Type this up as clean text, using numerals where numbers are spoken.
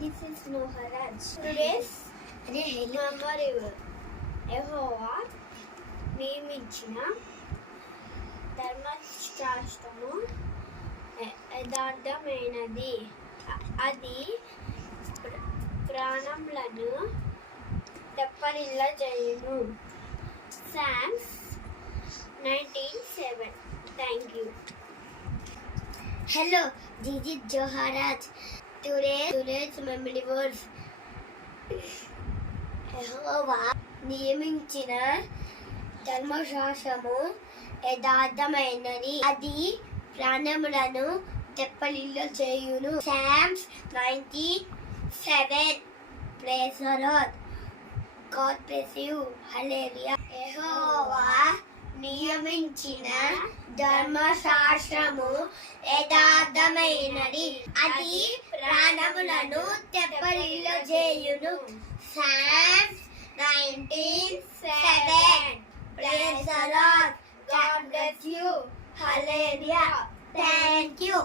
This is Noharaj. Today's memorable. యెహోవా నియమించిన ధర్మశాస్త్రము యథార్థమైనది, అది ప్రాణములను తెప్పరిల్లజేయును. Psalms 19:7. Thank you. Hello, this is Joharaj. Today's memory words. యెహోవా నియమించిన ధర్మశాస్త్రము యథార్థమైనది, అది ప్రాణములను తెప్పరిల్లజేయును. Psalms 19:7. Praise the Lord. God bless you. Hallelujah. యెహోవా నియమించిన ధర్మశాస్త్రము యథార్థమైనది, అది ప్రాణములను తెప్పరిల్లజేయును. Psalms 19:7. Praise the Lord. God bless you. Hallelujah. Thank you.